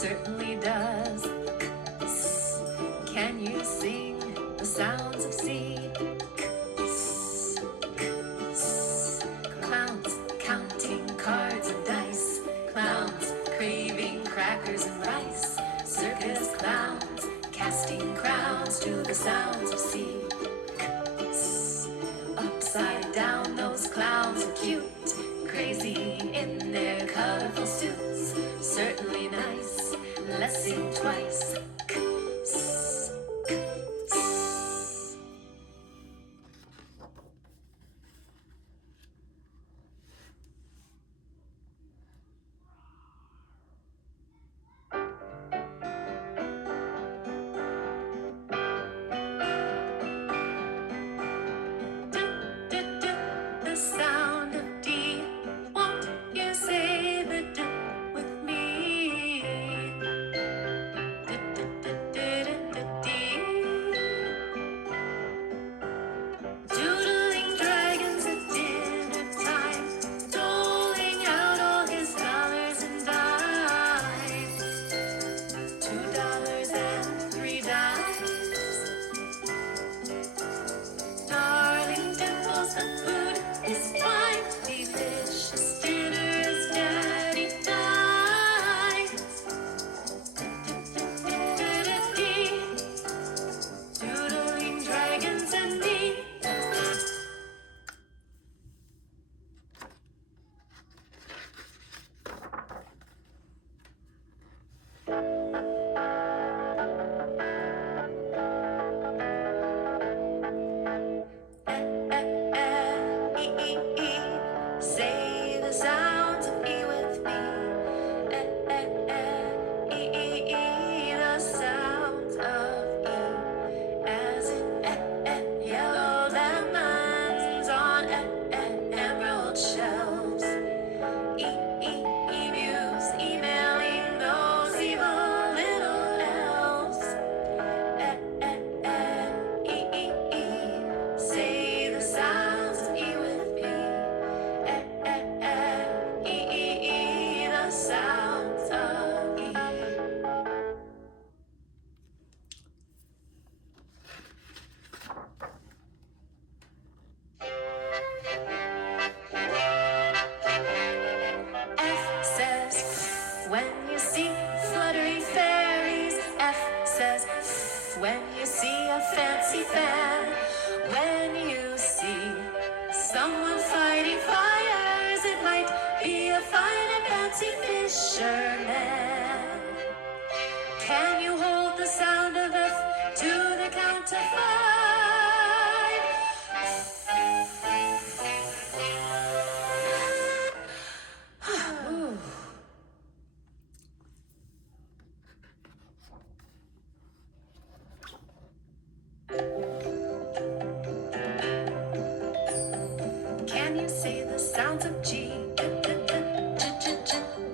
certainly does. Can you sing the sounds of C? Clowns counting cards and dice. Clowns craving crackers and rice. Circus clowns casting crowns to the sounds of C. Upside down, those clowns are cute, crazy in their colorful suits. Certainly nice, let's sing twice. The sound of D, won't you say the D with me? D. Doodling dragons at dinner time, doling out all his dollars and dimes. $2 and $3. Darling dimples, the food is fine. The delicious dinner is daddy dines. Doodling dragons and me. Say the sounds of E with me. The sounds of E, as in yellow lemons on emerald shelves. Emus emailing those evil little elves. Say the sounds of E with me. The sounds of E. F says, when you see fluttery fairies. F says, when you see a fancy fan. When you see someone fighting fires, it might be a fine and fancy fisherman. Can you hold the sound of F to the count of 5? Can you say the sounds of G?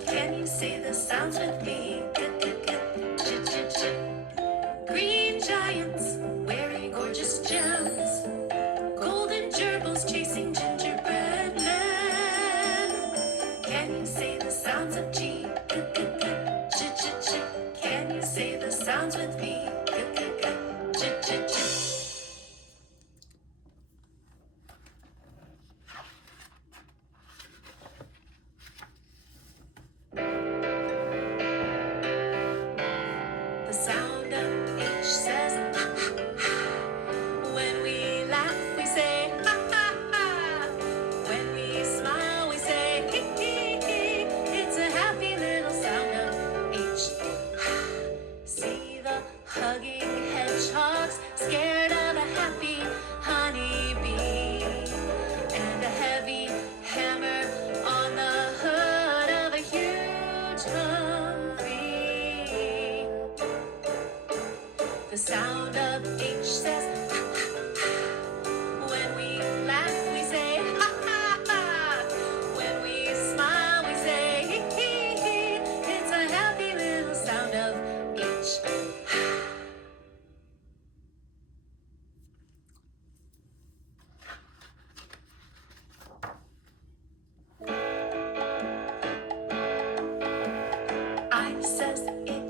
Can you say the sounds with me? Green giants wearing gorgeous gems. Golden gerbils chasing gingerbread men. Can you say the sounds of G? Can you say the sounds with me? The sound of H says when we laugh we say ha ha ha. When we smile we say hee hee hee. It's a happy little sound of H. See the hugging hedgehogs scared of a happy honeybee. And a heavy hammer on the hood of a huge Humvee. The sound of H says when we laugh we say ha ha ha. When we smile we say hee hee hee. It's a happy little sound of H. I says it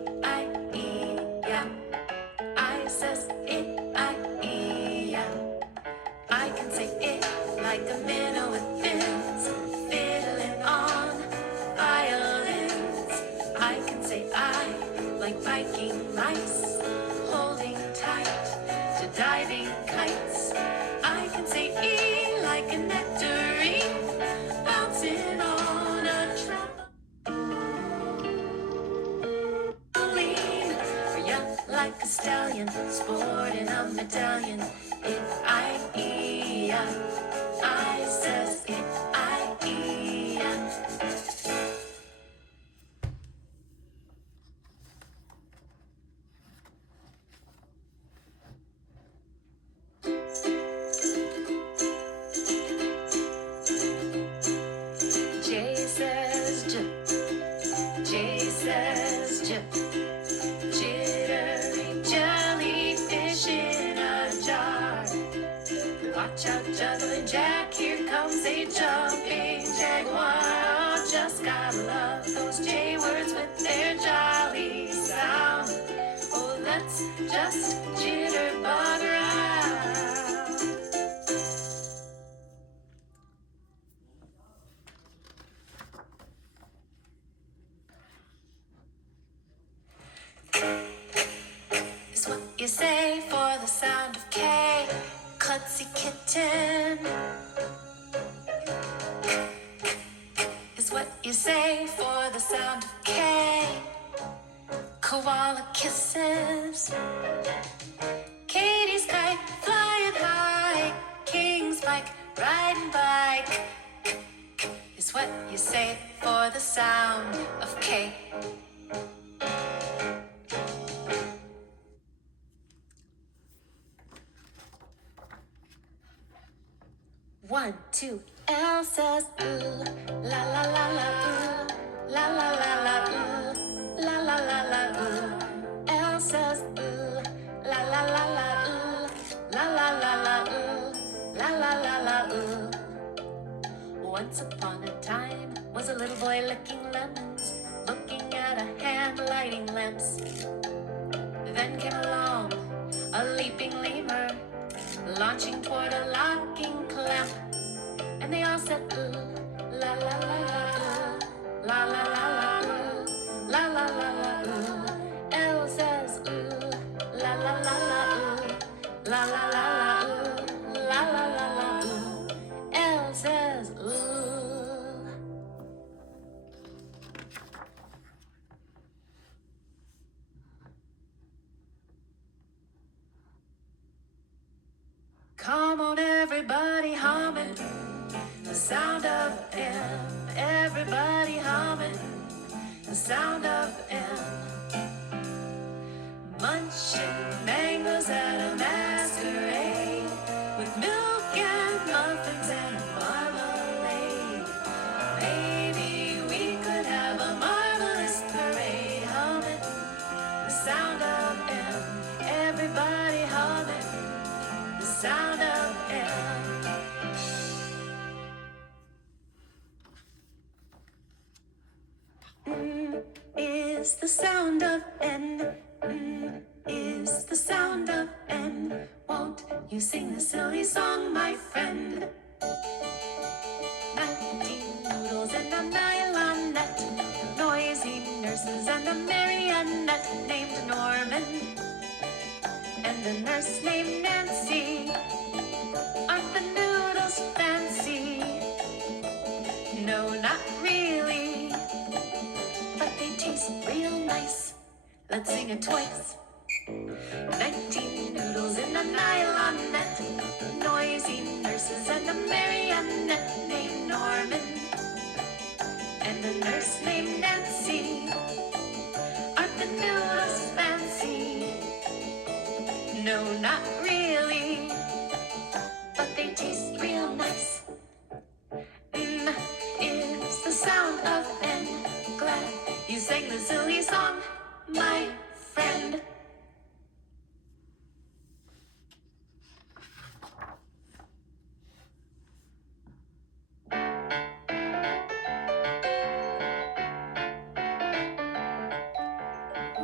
stallion, sporting a medallion. I says I. J says J. J says J. Jittery jellyfish in a jar. Watch out, juggling jack, here comes a jumping jaguar. Oh, just gotta love those J words with their jolly sound. Oh, let's just jitterbug around. Is what you say for the sound of K. Klutzy kitten. Is what you say for the sound of K. Koala kisses. Katie's kite flying high. King's pike riding bike. Is what you say for the sound of K. One, two, L says ooh, la la la la ooh, la la la la ooh, la la la la ooh. L says ooh, la la la la ooh, la la la la ooh, la la la la ooh. Once upon a time was a little boy licking lemons, looking at a hand lighting lamps. Then came along a leaping lemur, launching toward a locking clamp. And they all said ooh, la la la la ooh, la la la la ooh, la la la la ooh. L says ooh, la la la la ooh, la la la la ooh, la la la la ooh. L says ooh. Come on, everybody humming the sound of M. Everybody humming the sound of M. Munching mangoes at a masquerade with milk and muffins and marmalade. Maybe we could have a marvelous parade humming the sound of M. Everybody humming the sound of M. Is the sound of N. Is the sound of N. Won't you sing the silly song, my friend? 19 noodles and a nylon net, noisy nurses and a marionette named Norman, and a nurse named Nancy. Aren't the noodles fancy? No, not really, but they taste real nice. Let's sing it twice. 19 noodles in a nylon net, noisy nurses and a marionette named Norman, and a nurse named Nancy. Aren't the noodles fancy? No, not really, but they taste real nice. Is the sound of N. Glad you sang the silly song, my friend.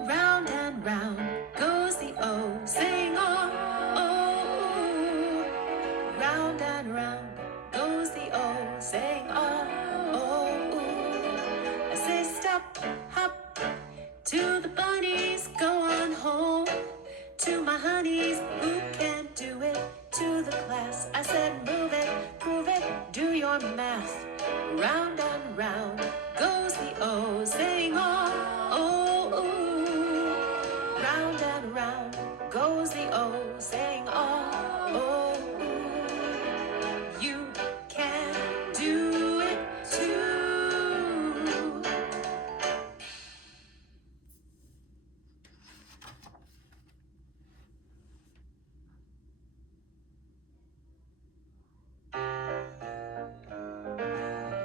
Round and round goes the O, sing on, oh. Round and round goes the O, sing on, oh. I say stop, hop, to the bunnies, go on home. To my honeys, who can't do it? To the class, I said move it, prove it, do your math. Round and round goes the O, sing on, oh. Round and round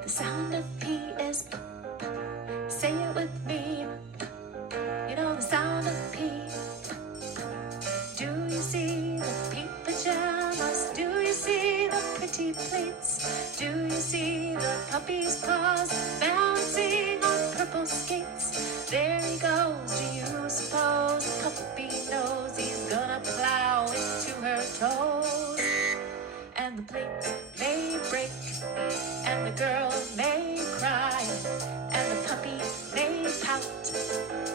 The sound of P is P. Say it with me. You know the sound of P. Do you see the pink pajamas? Do you see the pretty plates? Do you see the puppy's paws bouncing on purple skates? There he goes, do you suppose the puppy knows he's gonna plow into her toes? And the plate may break, and the girl may cry, and the puppy may pout,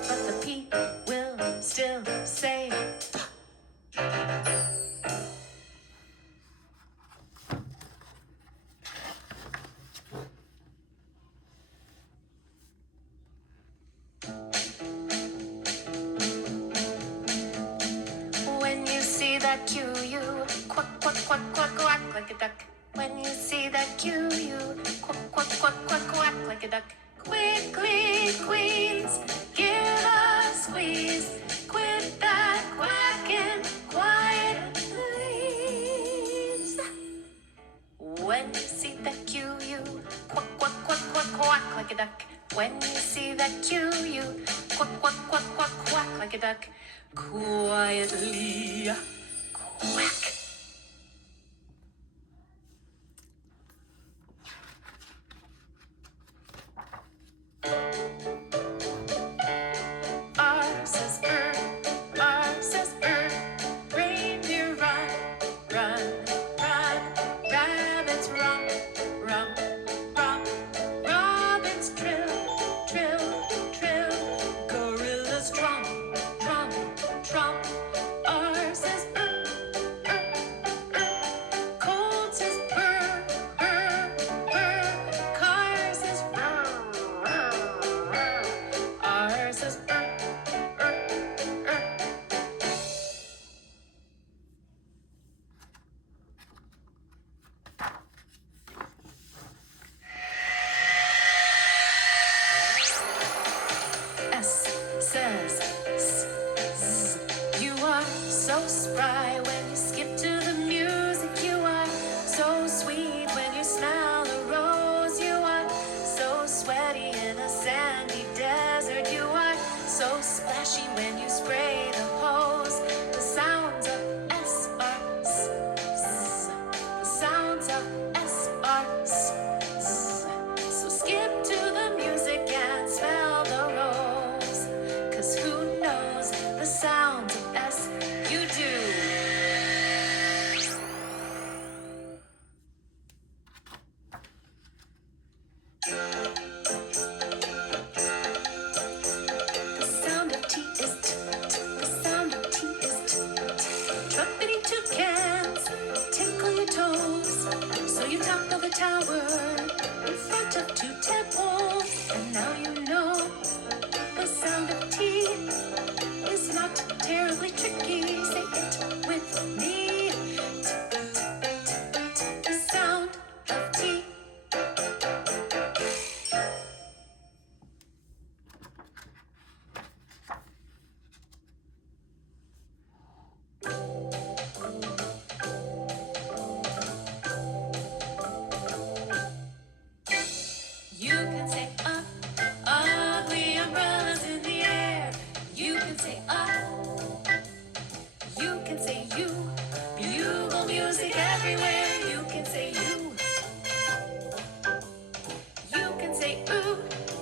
but the P will still say, when you see that Q, you quack, quack, quack, quack, quack like a duck. When you see that Q, you quack, quack, quack, quack, quack like a duck. Quickly, queens, give a squeeze. Quit that quacking, quiet, please. When you see that Q, you quack, quack, quack, quack, quack like a duck. When you see that Q, you quack, quack, quack, quack, quack like a duck. Quietly, quack. R says R says reindeer run, run, run, rabbits romp, romp, romp, robins trill, trill, trill, gorillas tromp, tromp, tromp. R says cold says burr, burr, burr, car says burr, burr, burr. R says S says S, Z. You are so spry when you skip to the music. You are so sweet when you smell a rose. You are so sweaty in a sandy desert. You are so splashy when you spray the hose. The sounds of S are S, Z. The sounds of S are S, Z. So skip to the music and smell the rose. 'Cause who knows the sounds of S? You do. The sound of T is T, T. The sound of T is T, T. Trumpety toucans tinkle your toes. So you topple the tower in front of two tadpoles. And now you know the sound of T is not terribly tricky. Say it with me. T, t, t, t. The sound of T. You can say ugly umbrellas in the air. You can say you can say you, bugle music everywhere. You can say you can say ooh,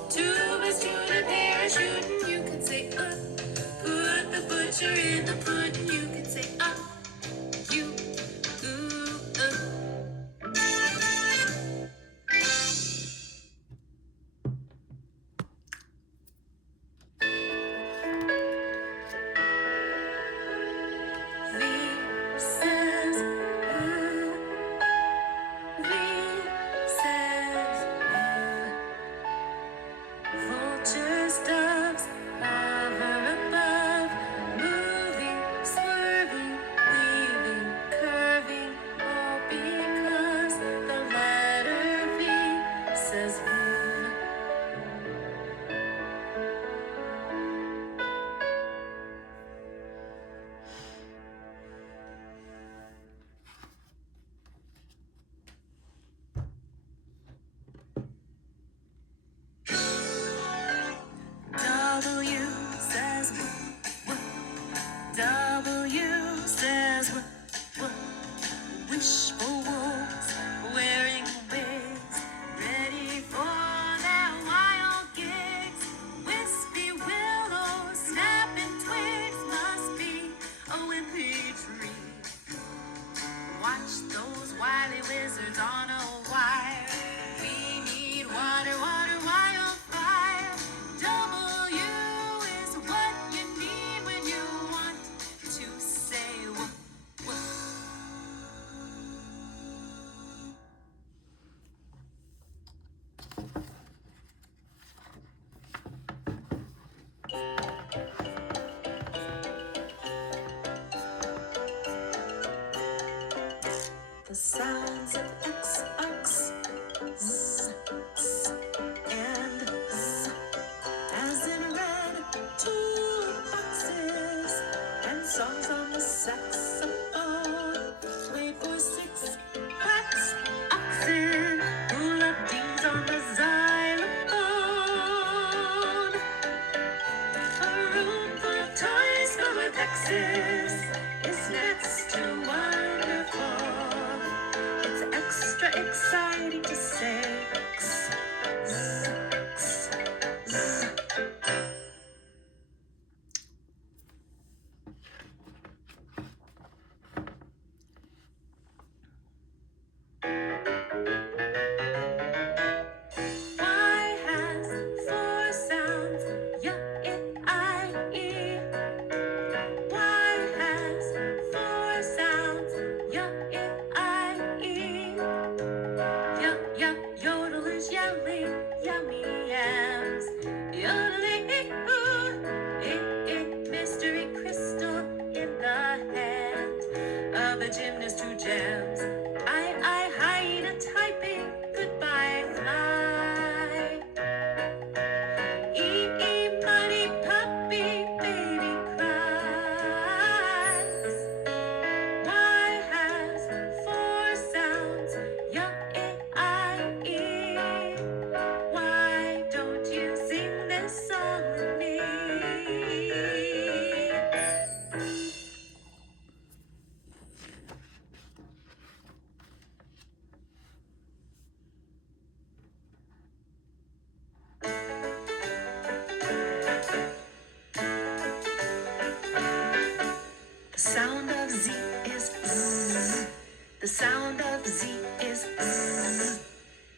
tubas to the parachute. You can say put the butcher in the pudding. You can say you, ooh, V says ooh, V says ooh. Vultures, doves, hover above, moving, swerving, weaving, curving, all because the letter V says ooh. X's is next to wonderful. It's extra exciting to say X, Z, X, Z. Y has four sounds, Y, I, E. Y has four sounds, Y, I, E. Yodel is yelling, yummy yams. Yodeling, ooh, mystery crystal in the hand of a gymnast who jams. I hide a typing goodbye fly. Muddy puppy baby cries. Y has four sounds, Y, I, E. Why don't you sing this song with me? The sound of Z is Z. The sound of Z is Z.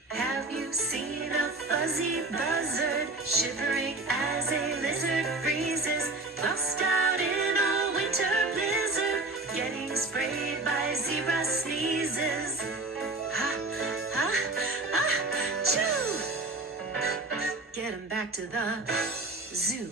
Have you seen a fuzzy buzzard shivering as a lizard freezes, lost out in a winter blizzard, getting sprayed by zebra sneezes? Ha, ha, ha, choo! Get him back to the zoo.